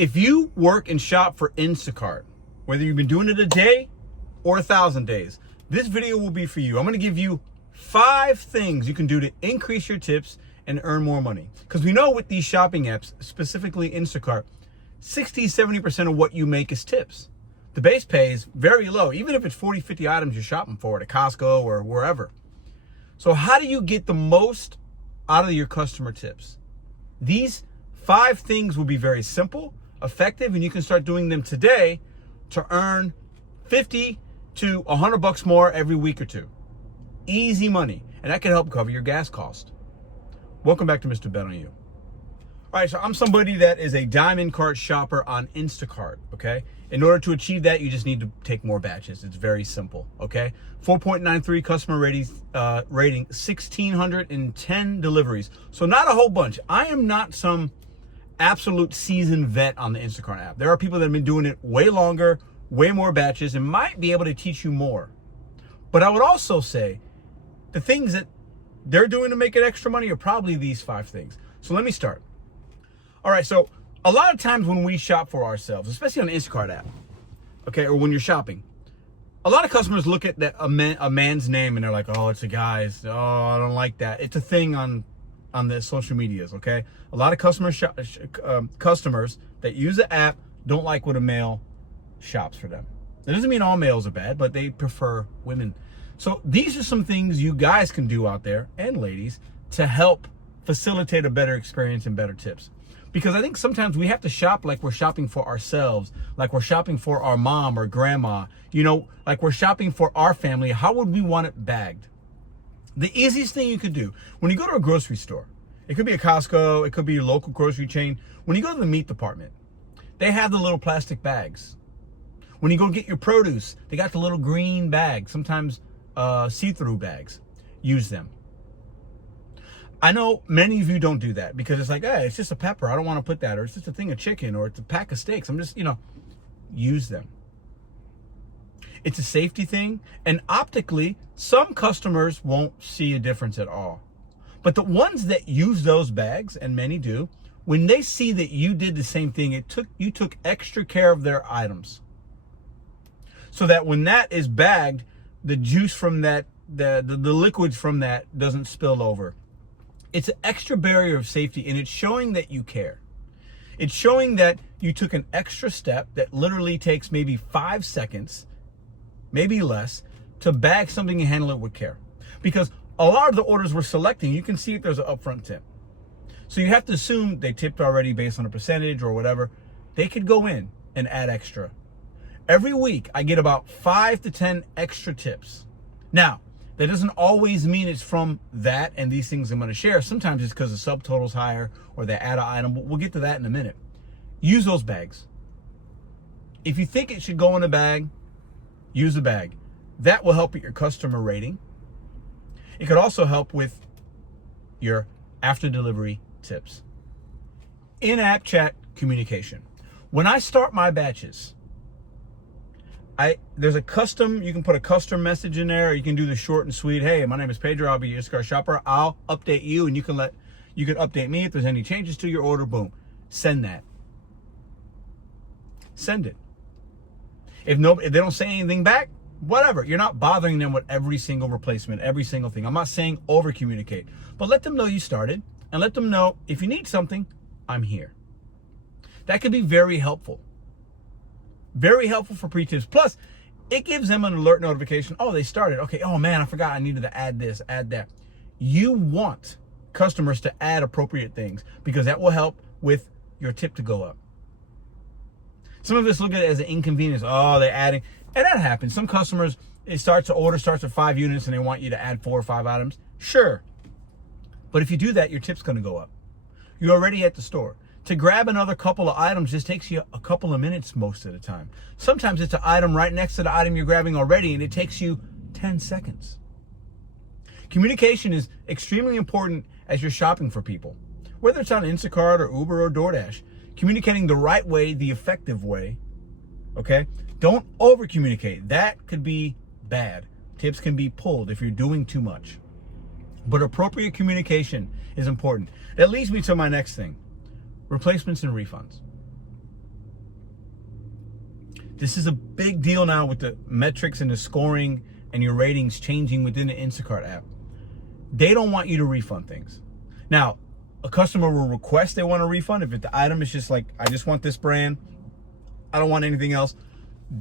If you work and shop for Instacart, whether you've been doing it a day or 1,000 days, this video will be for you. I'm going to give you 5 things you can do to increase your tips and earn more money. Because we know with these shopping apps, specifically Instacart, 60-70% of what you make is tips. The base pay is very low, even if it's 40-50 items you're shopping for at a Costco or wherever. So how do you get the most out of your customer tips? These 5 things will be very simple, effective, and you can start doing them today to earn 50 to 100 bucks more every week or two. Easy money, and that can help cover your gas cost. Welcome back to Mr.BetonYou. All right, so I'm somebody that is a diamond cart shopper on Instacart, okay? In order to achieve that, you just need to take more batches. It's very simple, okay? 4.93 customer rating, 1,610 deliveries. So not a whole bunch. I am not some absolute seasoned vet on the Instacart app. There are people that have been doing it way longer, way more batches, and might be able to teach you more. But I would also say the things that they're doing to make it extra money are probably these 5 things. So let me start. All right, so a lot of times when we shop for ourselves, especially on the Instacart app, okay, or when you're shopping, a lot of customers look at a man's name and they're like, oh, it's a guy's. Oh, I don't like that. It's a thing on the social medias, okay? A lot of customers that use the app don't like when a male shops for them. That doesn't mean all males are bad, but they prefer women. So these are some things you guys can do out there, and ladies, to help facilitate a better experience and better tips. Because I think sometimes we have to shop like we're shopping for ourselves, like we're shopping for our mom or grandma, you know, like we're shopping for our family. How would we want it bagged? The easiest thing you could do, when you go to a grocery store, it could be a Costco, it could be a local grocery chain. When you go to the meat department, they have the little plastic bags. When you go get your produce, they got the little green bags, sometimes see-through bags. Use them. I know many of you don't do that because it's like, hey, it's just a pepper. I don't want to put that. Or it's just a thing of chicken, or it's a pack of steaks. I'm just, use them. It's a safety thing. And optically, some customers won't see a difference at all. But the ones that use those bags, and many do, when they see that you did the same thing, you took extra care of their items. So that when that is bagged, the juice from that, the liquids from that doesn't spill over. It's an extra barrier of safety, and it's showing that you care. It's showing that you took an extra step that literally takes maybe 5 seconds, maybe less, to bag something and handle it with care. Because a lot of the orders we're selecting, you can see if there's an upfront tip. So you have to assume they tipped already based on a percentage or whatever. They could go in and add extra. Every week, I get about 5 to 10 extra tips. Now, that doesn't always mean it's from that and these things I'm going to share. Sometimes it's because the subtotal's higher or they add an item. But we'll get to that in a minute. Use those bags. If you think it should go in a bag, use a bag. That will help with your customer rating. It could also help with your after delivery tips. In-app chat communication. When I start my batches, there's a custom, you can put a custom message in there, or you can do the short and sweet. Hey, my name is Pedro, I'll be your Instacart shopper. I'll update you, and you can update me if there's any changes to your order. Boom. Send that. Send it. If they don't say anything back, whatever. You're not bothering them with every single replacement, every single thing. I'm not saying over communicate, but let them know you started, and let them know if you need something, I'm here. That could be very helpful. Very helpful for pre-tips. Plus, it gives them an alert notification. Oh, they started. Okay. Oh man, I forgot I needed to add this, add that. You want customers to add appropriate things because that will help with your tip to go up. Some of us look at it as an inconvenience. Oh, they're adding. And that happens. Some customers, order starts at 5 units and they want you to add 4 or 5 items. Sure. But if you do that, your tip's going to go up. You're already at the store. To grab another couple of items just takes you a couple of minutes most of the time. Sometimes it's an item right next to the item you're grabbing already, and it takes you 10 seconds. Communication is extremely important as you're shopping for people. Whether it's on Instacart or Uber or DoorDash, communicating the right way, the effective way, okay? Don't over communicate. That could be bad. Tips can be pulled if you're doing too much. But appropriate communication is important. That leads me to my next thing. Replacements and refunds. This is a big deal now with the metrics and the scoring and your ratings changing within the Instacart app. They don't want you to refund things. Now, a customer will request they want a refund. If the item is just like, I just want this brand, I don't want anything else,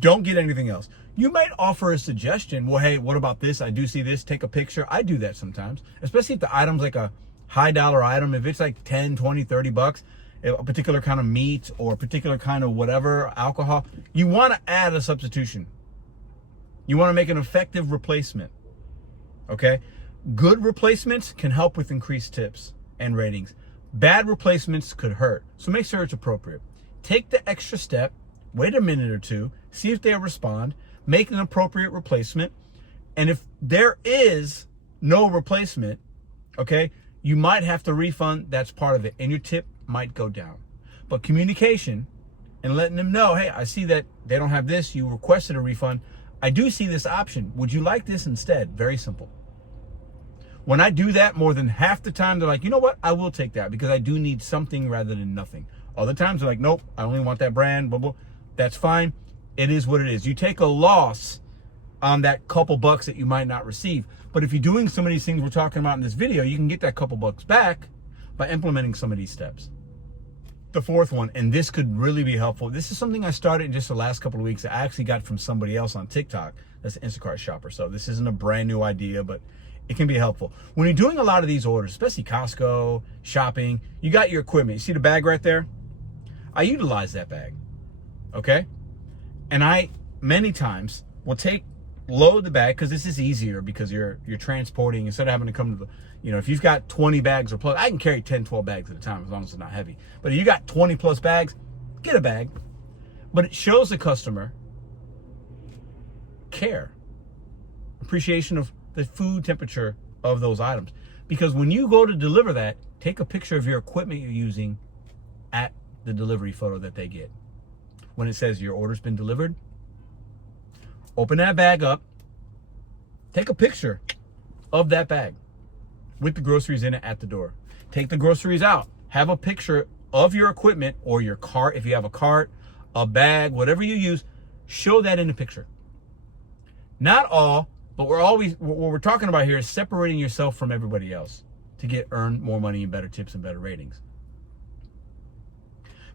don't get anything else. You might offer a suggestion. Well, hey, what about this? I do see this. Take a picture. I do that sometimes, especially if the item's like a high dollar item. If it's like 10, 20, 30 bucks, a particular kind of meat or a particular kind of whatever, alcohol, you want to add a substitution. You want to make an effective replacement. Okay? Good replacements can help with increased tips and ratings. Bad replacements could hurt. So make sure it's appropriate. Take the extra step, wait a minute or two, see if they respond, make an appropriate replacement. And if there is no replacement, okay, you might have to refund. That's part of it. And your tip might go down. But communication and letting them know, hey, I see that they don't have this. You requested a refund. I do see this option. Would you like this instead? Very simple. When I do that, more than half the time, they're like, you know what? I will take that because I do need something rather than nothing. Other times they're like, nope, I only want that brand, blah, blah. That's fine. It is what it is. You take a loss on that couple bucks that you might not receive. But if you're doing some of these things we're talking about in this video, you can get that couple bucks back by implementing some of these steps. The fourth one, and this could really be helpful. This is something I started in just the last couple of weeks. I actually got from somebody else on TikTok. That's an Instacart shopper. So this isn't a brand new idea, but it can be helpful. When you're doing a lot of these orders, especially Costco, shopping, you got your equipment. You see the bag right there? I utilize that bag, okay? And I, many times, will load the bag, because this is easier because you're transporting instead of having to come to the, if you've got 20 bags or plus, I can carry 10, 12 bags at a time as long as it's not heavy. But if you got 20 plus bags, get a bag. But it shows the customer care, appreciation of the food temperature of those items. Because when you go to deliver that, take a picture of your equipment you're using at the delivery photo that they get. When it says your order's been delivered, open that bag up, take a picture of that bag with the groceries in it at the door. Take the groceries out, have a picture of your equipment or your cart, if you have a cart, a bag, whatever you use, show that in the picture. Not all, but what we're talking about here is separating yourself from everybody else to earn more money and better tips and better ratings.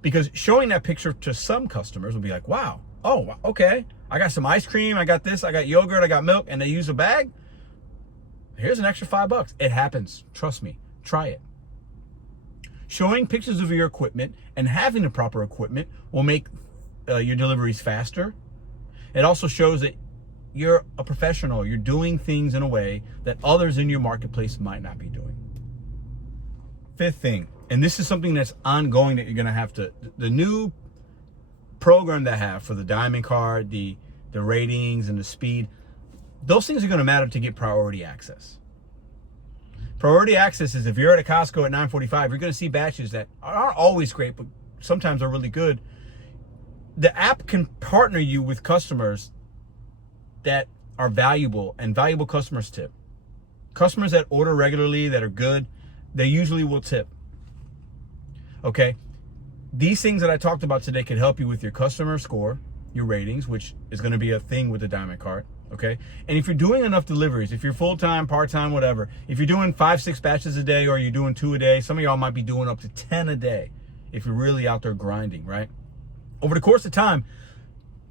Because showing that picture to some customers will be like, wow, oh, okay, I got some ice cream, I got this, I got yogurt, I got milk, and they use a bag. Here's an extra $5. It happens. Trust me. Try it. Showing pictures of your equipment and having the proper equipment will make your deliveries faster. It also shows that you're a professional. You're doing things in a way that others in your marketplace might not be doing. Fifth thing, and this is something that's ongoing that you're going to have to, the new program that I have for the Diamond Card, the ratings and the speed, those things are going to matter to get priority access. Priority access is if you're at a Costco at 9:45, you're going to see batches that aren't always great, but sometimes are really good. The app can partner you with customers that are valuable, and valuable customers tip. Customers that order regularly, that are good, they usually will tip. Okay? These things that I talked about today could help you with your customer score, your ratings, which is going to be a thing with the Diamond Card. Okay? And if you're doing enough deliveries, if you're full-time, part-time, whatever, if you're doing 5-6 batches a day or you're doing 2 a day, some of y'all might be doing up to 10 a day if you're really out there grinding, right? Over the course of time,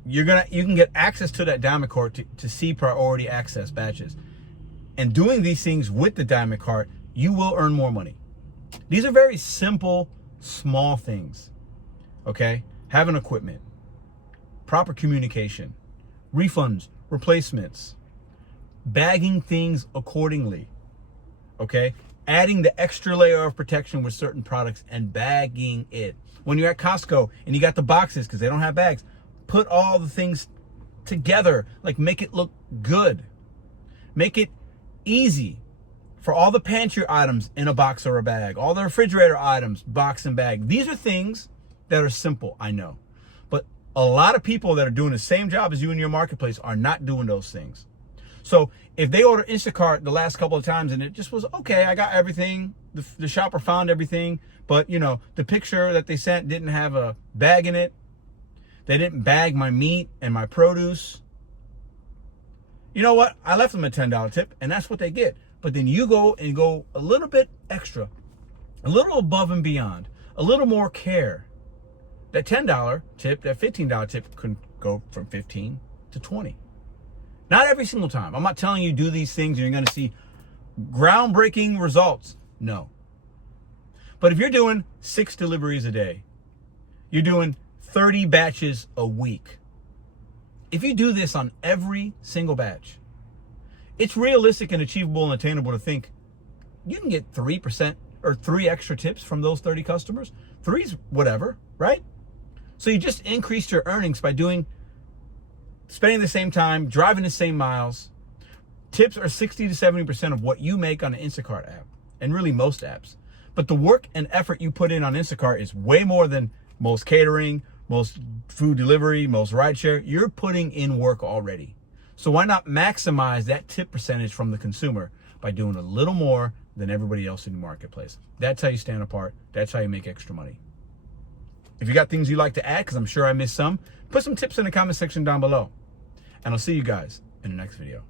you can get access to that Diamond Card to see priority access batches. And doing these things with the Diamond Card, you will earn more money. These are very simple, small things. Okay? Having equipment, proper communication, refunds, replacements, bagging things accordingly, okay? Adding the extra layer of protection with certain products and bagging it. When you're at Costco and you got the boxes because they don't have bags, put all the things together, like make it look good. Make it easy for all the pantry items in a box or a bag, all the refrigerator items, box and bag. These are things that are simple, I know. But a lot of people that are doing the same job as you in your marketplace are not doing those things. So if they order Instacart the last couple of times and it just was, okay, I got everything, the shopper found everything, but the picture that they sent didn't have a bag in it, They didn't bag my meat and my produce. You know what? I left them a $10 tip, and that's what they get. But then you go and go a little bit extra, a little above and beyond, a little more care. That $10 tip, that $15 tip could go from 15 to 20. Not every single time. I'm not telling you do these things and you're going to see groundbreaking results. No. But if you're doing 6 deliveries a day, you're doing 30 batches a week. If you do this on every single batch, it's realistic and achievable and attainable to think you can get 3% or 3 extra tips from those 30 customers. 3's whatever, right? So you just increased your earnings by spending the same time, driving the same miles. Tips are 60 to 70% of what you make on the Instacart app, and really most apps. But the work and effort you put in on Instacart is way more than most catering, most food delivery, most rideshare. You're putting in work already. So why not maximize that tip percentage from the consumer by doing a little more than everybody else in the marketplace? That's how you stand apart. That's how you make extra money. If you got things you'd like to add, because I'm sure I missed some, put some tips in the comment section down below. And I'll see you guys in the next video.